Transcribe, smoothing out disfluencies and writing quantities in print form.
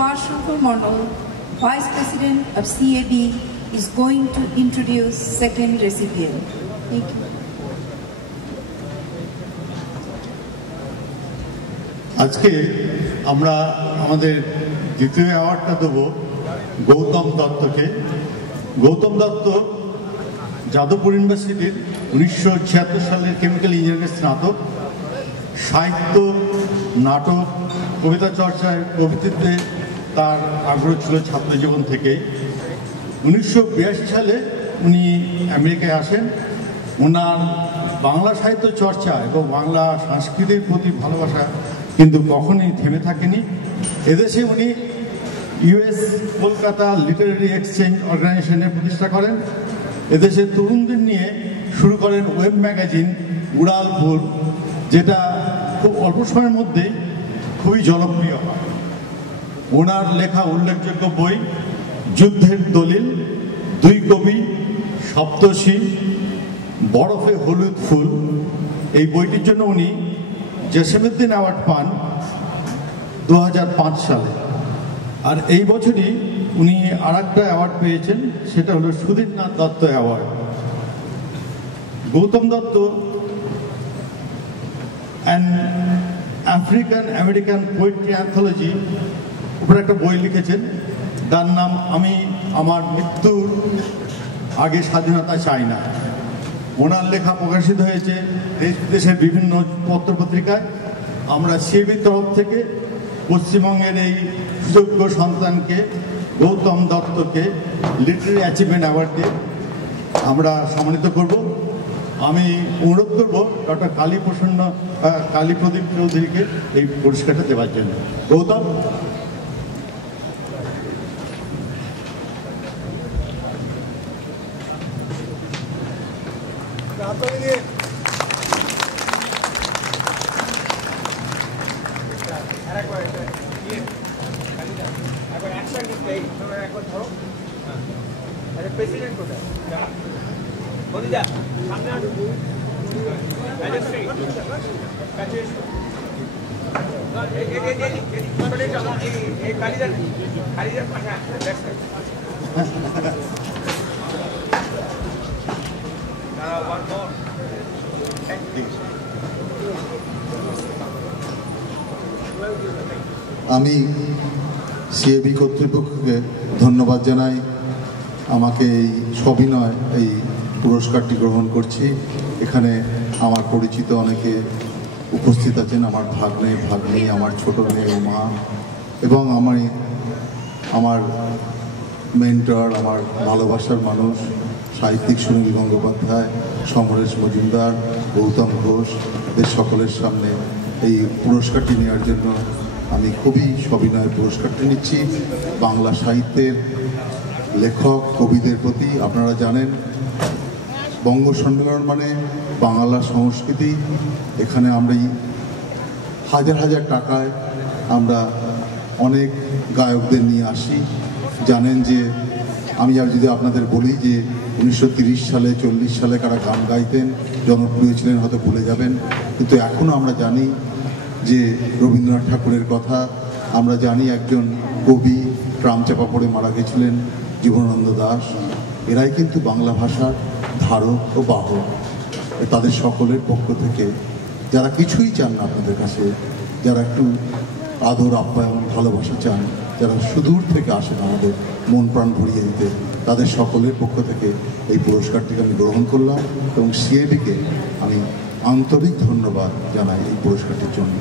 Kumar Shankar Mondal, Vice President of CAB, is going to introduce second recipient. Thank you. আজকে আমরা আমাদের দ্বিতীয় অ্যাওয়ার্ডটা দেব গৌতম দত্তকে। গৌতম দত্ত যাদবপুর ইউনিভার্সিটির 1976 সালের কেমিক্যাল ইঞ্জিনিয়ারিং স্নাতক। সাহিত্য, নাটক, কবিতা চর্চায় প্রভৃতিতে তার আগ্রহ ছিল ছাত্র জীবন থেকে। 1982 সালে উনি আমেরিকায় আসেন। ওনার বাংলা সাহিত্য চর্চা এবং বাংলা সংস্কৃতির প্রতি ভালোবাসা কিন্তু কখনোই থেমে থাকেনি। এদেশে উনি ইউএস কলকাতা লিটারেরি এক্সচেঞ্জ অর্গানাইজেশনের প্রতিষ্ঠা করেন। এদেশের তরুণদের নিয়ে শুরু করেন ওয়েব ম্যাগাজিন উড়াল ফুল, যেটা খুব অল্প সময়ের মধ্যেই খুবই জনপ্রিয় হয়। ওনার লেখা উল্লেখযোগ্য বই যুদ্ধের দলিল, দুই কবি, সপ্তর্ষি, বরফে হলুদ ফুল। এই বইটির জন্য উনি জসীমউদ্দিন অ্যাওয়ার্ড পান 2005 সালে। আর এই বছরই উনি আরেকটা অ্যাওয়ার্ড পেয়েছেন, সেটা হলো Sudhirnath Dutta award. Gautam Dutta an African American poetry anthology উপরে একটা বই লিখেছেন, তার নাম আমি আমার মৃত্যুর আগে স্বাধীনতা চাই না। ওনার লেখা প্রকাশিত হয়েছে দেশের বিভিন্ন পত্রপত্রিকায়। আমরা সিএবির তরফ থেকে পশ্চিমবঙ্গের এই সুযোগ্য সন্তানকে গৌতম দত্তকে লিটারেরি অ্যাচিভমেন্ট অ্যাওয়ার্ড দিয়ে আমরা সম্মানিত করব। আমি অনুরোধ করব ডক্টর কালীপ্রদীপ চৌধুরীকে এই পুরস্কারটা দেওয়ার জন্য। গৌতম। আমি সিএবি কর্তৃপক্ষকে ধন্যবাদ জানাই, আমাকে এই সবিনয় এই পুরস্কারটি গ্রহণ করছি। এখানে আমার পরিচিত অনেকে উপস্থিত আছেন, আমার ভাগ্নি, আমার ছোট মেয়ে মা, এবং আমার মেন্টর, আমার ভালোবাসার মানুষ সাহিত্যিক সুনীল গঙ্গোপাধ্যায়, সমরেশ মজুমদার, গৌতম ঘোষ, এদের সকলের সামনে এই পুরস্কারটি নেওয়ার জন্য আমি খুবই সবিনয় পুরস্কারটি নিচ্ছি। বাংলা সাহিত্যের লেখক কবিদের প্রতি আপনারা জানেন বঙ্গ সম্মেলন মানে বাংলা সংস্কৃতি। এখানে আমরা হাজার হাজার টাকায় আমরা অনেক গায়কদের নিয়ে আসি। জানেন যে আমি আর যদি আপনাদের বলি যে 1930 সালে 40 সালে কারা গান গাইতেন, জনপ্রিয় ছিলেন, হয়তো ভুলে যাবেন, কিন্তু এখনও আমরা জানি যে রবীন্দ্রনাথ ঠাকুরের কথা, আমরা জানি একজন কবি ট্রামচাপা পড়ে মারা গেছিলেন জীবনানন্দ দাশ। এরাই কিন্তু বাংলা ভাষার ধারক ও বাহক। তাদের সকলের পক্ষ থেকে যারা কিছুই চান না আপনাদের কাছে, যারা একটু আদর আপ্যায়ন ভালোবাসা চান, যারা সুদূর থেকে আসেন আমাদের মন প্রাণ ভরিয়ে দিতে, তাদের সকলের পক্ষ থেকে এই পুরস্কারটিকে আমি গ্রহণ করলাম এবং সিএবিকে আমি আন্তরিক ধন্যবাদ জানাই এই পুরস্কারটির জন্য।